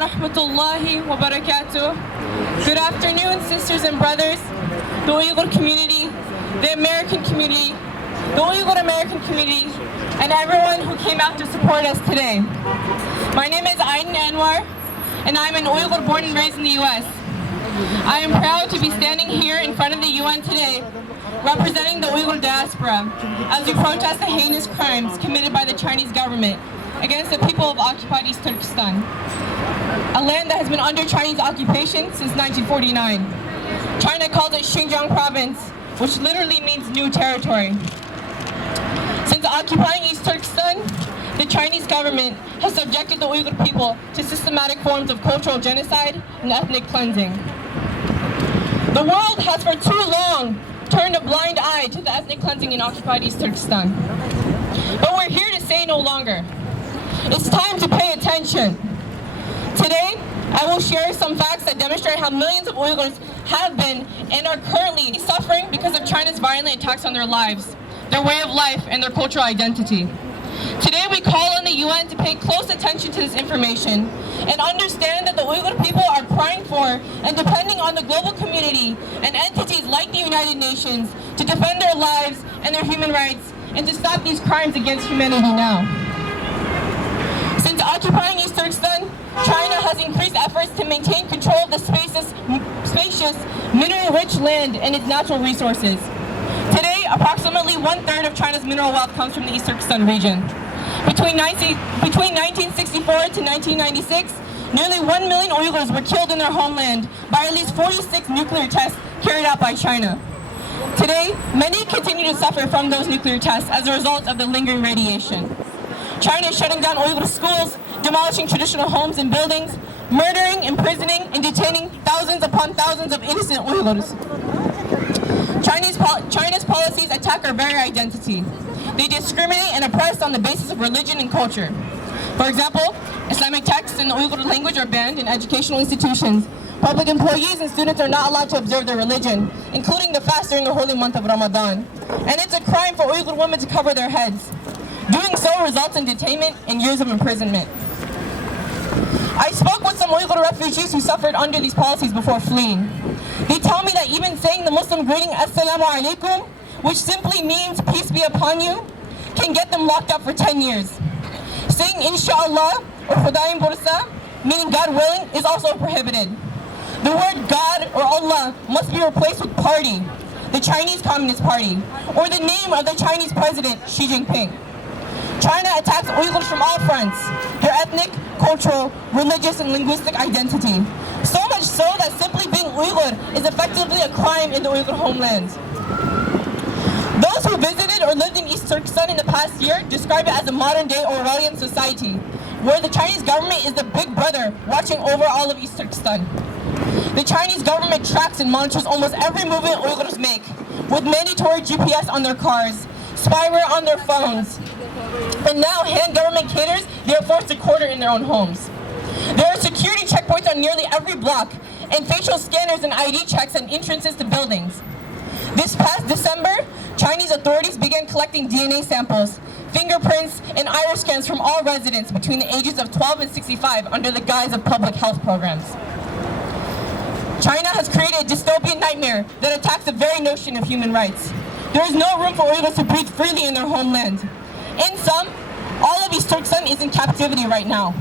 wa rahmatullahi wa barakatuh. Good afternoon, sisters and brothers, the Uyghur community, the American community, the Uyghur American community, and everyone who came out to support us today. My name is Aydin Anwar, and I'm an Uyghur born and raised in the U.S. I am proud to be standing here in front of the UN today, representing the Uyghur diaspora, as we protest the heinous crimes committed by the Chinese government against the people of occupied East Turkestan, a land that has been under Chinese occupation since 1949. China calls it Xinjiang province, which literally means new territory. Since occupying East Turkestan, the Chinese government has subjected the Uyghur people to systematic forms of cultural genocide and ethnic cleansing. The world has for too long turned a blind eye to the ethnic cleansing in occupied East Turkestan. But we're here to say no longer. It's time to pay attention. Today, I will share some facts that demonstrate how millions of Uyghurs have been and are currently suffering because of China's violent attacks on their lives, their way of life, and their cultural identity. Today, we call on the UN to pay close attention to this information and understand that the Uyghur people are crying for and depending on the global community and entities like the United Nations to defend their lives and their human rights and to stop these crimes against humanity now. Since occupying East Turkestan, China has increased efforts to maintain control of the spacious, mineral-rich land and its natural resources. Today, approximately 1/3 of China's mineral wealth comes from the East Turkestan region. Between 1964 to 1996, nearly 1 million Uyghurs were killed in their homeland by at least 46 nuclear tests carried out by China. Today, many continue to suffer from those nuclear tests as a result of the lingering radiation. China is shutting down Uyghur schools, demolishing traditional homes and buildings, murdering, imprisoning, and detaining thousands upon thousands of innocent Uyghurs. China's policies attack our very identity. They discriminate and oppress on the basis of religion and culture. For example, Islamic texts in the Uyghur language are banned in educational institutions. Public employees and students are not allowed to observe their religion, including the fast during the holy month of Ramadan. And it's a crime for Uyghur women to cover their heads. Doing so results in detainment and years of imprisonment. I spoke with some Uyghur refugees who suffered under these policies before fleeing. They tell me that even saying the Muslim greeting Assalamu alaikum, which simply means peace be upon you, can get them locked up for 10 years. Saying Inshallah or Khudaim Bursa, meaning God willing, is also prohibited. The word God or Allah must be replaced with party, the Chinese Communist Party, or the name of the Chinese President, Xi Jinping. China attacks Uyghurs from all fronts, their ethnic, cultural, religious, and linguistic identity. So much so that simply being Uyghur is effectively a crime in the Uyghur homelands. Those who visited or lived in East Turkestan in the past year describe it as a modern-day Orwellian society, where the Chinese government is the big brother watching over all of East Turkestan. The Chinese government tracks and monitors almost every movement Uyghurs make, with mandatory GPS on their cars, spyware on their phones, and now hand government caters they are forced to quarter in their own homes. There are security checkpoints on nearly every block, and facial scanners and ID checks at entrances to buildings. This past December, Chinese authorities began collecting DNA samples, fingerprints, and iris scans from all residents between the ages of 12 and 65 under the guise of public health programs. China has created a dystopian nightmare that attacks the very notion of human rights. There is no room for Uyghurs to breathe freely in their homeland. In sum, all of East Turkestan is in captivity right now.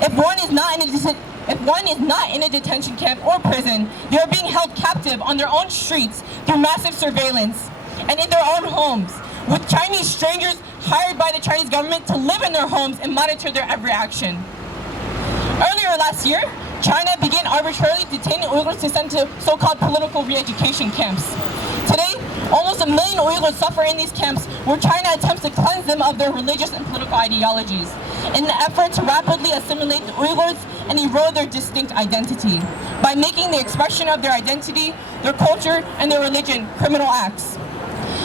If one is not in a detention camp or prison, they are being held captive on their own streets through massive surveillance and in their own homes, with Chinese strangers hired by the Chinese government to live in their homes and monitor their every action. Earlier last year, China began arbitrarily detaining Uyghurs to send to so-called political re-education camps. Today, almost 1 million Uyghurs suffer in these camps where China attempts to cleanse them of their religious and political ideologies in an effort to rapidly assimilate the Uyghurs and erode their distinct identity by making the expression of their identity, their culture, and their religion criminal acts.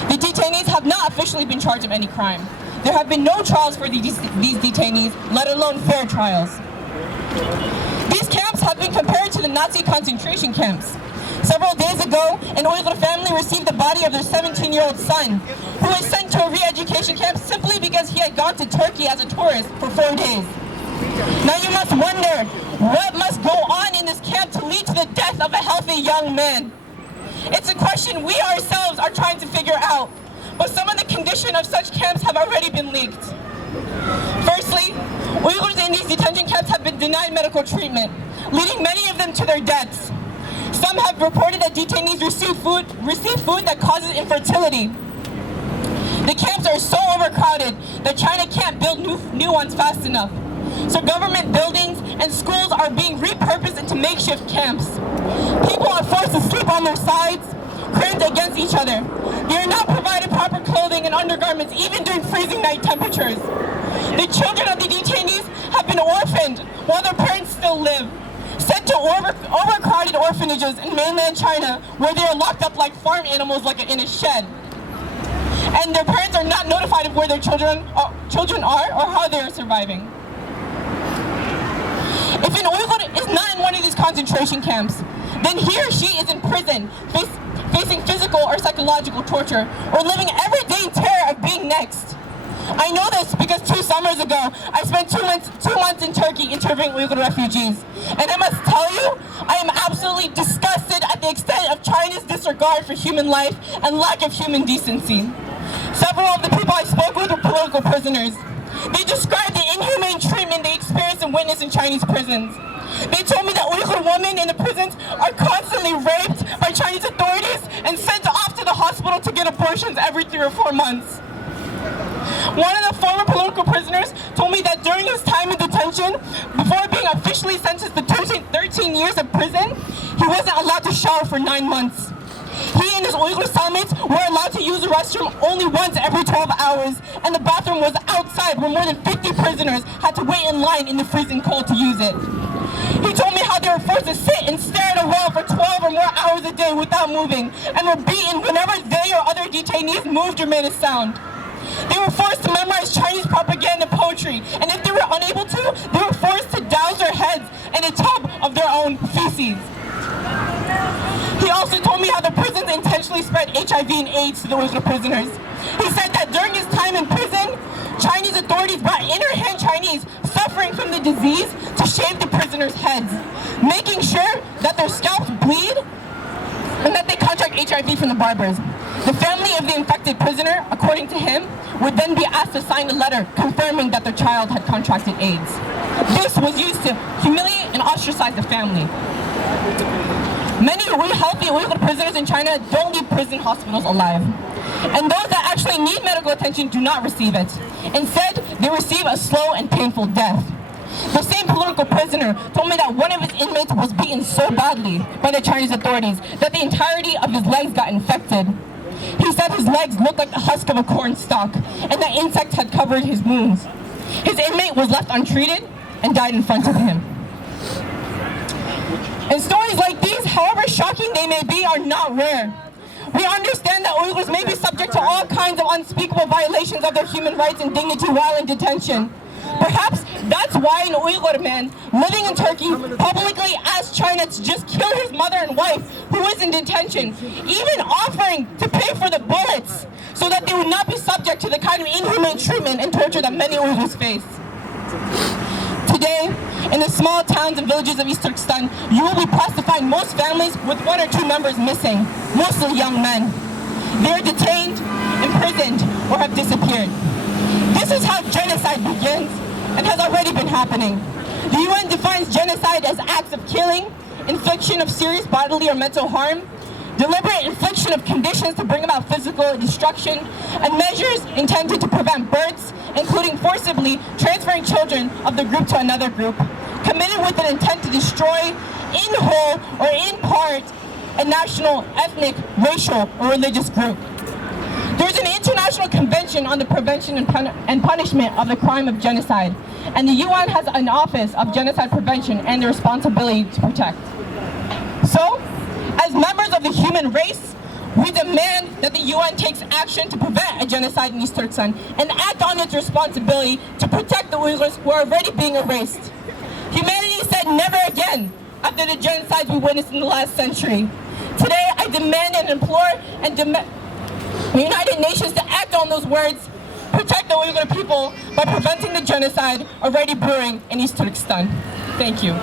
The detainees have not officially been charged of any crime. There have been no trials for these detainees, let alone fair trials. These camps have been compared to the Nazi concentration camps. Several days ago, an Uyghur family received the body of their 17-year-old son, who was sent to a re-education camp simply because he had gone to Turkey as a tourist for 4 days. Now you must wonder, What must go on in this camp to lead to the death of a healthy young man? It's a question we ourselves are trying to figure out, but some of the conditions of such camps have already been leaked. Firstly, Uyghurs in these detention camps have been denied medical treatment, leading many of them to their deaths. Some have reported that detainees receive food that causes infertility. The camps are so overcrowded that China can't build new ones fast enough. So government buildings and schools are being repurposed into makeshift camps. People are forced to sleep on their sides, crammed against each other. They are not provided proper clothing and undergarments even during freezing night temperatures. The children of the detainees have been orphaned while their parents still live, sent to overcrowded orphanages in mainland China where they are locked up like farm animals in a shed. And their parents are not notified of where their children are or how they are surviving. If an Uyghur is not in one of these concentration camps, then he or she is in prison, facing physical or psychological torture, or living every day in terror of being next. I know this because 2 summers ago, I spent 2 months in Turkey interviewing Uyghur refugees. And I must tell you, I am absolutely disgusted at the extent of China's disregard for human life and lack of human decency. Several of the people I spoke with were political prisoners. They described the inhumane treatment they experience and witness in Chinese prisons. They told me that Uyghur women in the prisons are constantly raped by Chinese authorities and sent off to the hospital to get abortions every 3 or 4 months. One of the former political prisoners told me that during his time in detention, before being officially sentenced to 13 years of prison, he wasn't allowed to shower for 9 months. He and his Uyghur cellmates were allowed to use the restroom only once every 12 hours, and the bathroom was outside where more than 50 prisoners had to wait in line in the freezing cold to use it. He told me how they were forced to sit and stare at a wall for 12 or more hours a day without moving, and were beaten whenever they or other detainees moved or made a sound. They were forced to memorize Chinese propaganda poetry, and if they were unable to, they were forced to douse their heads in a tub of their own feces. He also told me how the prisons intentionally spread HIV and AIDS to the Uyghur prisoners. He said that during his time in prison, Chinese authorities brought inner-hand Chinese suffering from the disease to shave the prisoners' heads, making sure that their scalps bleed and that they contract HIV from the barbers. The family of the infected prisoner, according to him, would then be asked to sign a letter confirming that their child had contracted AIDS. This was used to humiliate and ostracize the family. Many healthy Uyghur prisoners in China don't leave prison hospitals alive. And those that actually need medical attention do not receive it. Instead, they receive a slow and painful death. The same political prisoner told me that one of his inmates was beaten so badly by the Chinese authorities that the entirety of his legs got infected. He said his legs looked like the husk of a corn stalk, and that insects had covered his wounds. His inmate was left untreated and died in front of him. And stories like these, however shocking they may be, are not rare. We understand that Uyghurs may be subject to all kinds of unspeakable violations of their human rights and dignity while in detention. Perhaps that's why an Uyghur man living in Turkey publicly asked China to just kill his mother and wife who was in detention, even offering to pay for the bullets so that they would not be subject to the kind of inhumane treatment and torture that many Uyghurs face. Today, in the small towns and villages of East Turkestan, you will be pressed to find most families with 1 or 2 members missing, mostly young men. They are detained, imprisoned, or have disappeared. This is how genocide begins and has already been happening. The UN defines genocide as acts of killing, infliction of serious bodily or mental harm, deliberate infliction of conditions to bring about physical destruction, and measures intended to prevent births, including forcibly transferring children of the group to another group, committed with an intent to destroy in whole or in part a national, ethnic, racial, or religious group. There's an international convention on the prevention and punishment of the crime of genocide, and the UN has an office of genocide prevention and the responsibility to protect. So, as members of the human race, we demand that the UN takes action to prevent a genocide in East Turkestan and act on its responsibility to protect the Uyghurs who are already being erased. Humanity said never again after the genocides we witnessed in the last century. Today, I demand and implore the United Nations to act on those words, protect the Uyghur people by preventing the genocide already brewing in East Turkestan. Thank you.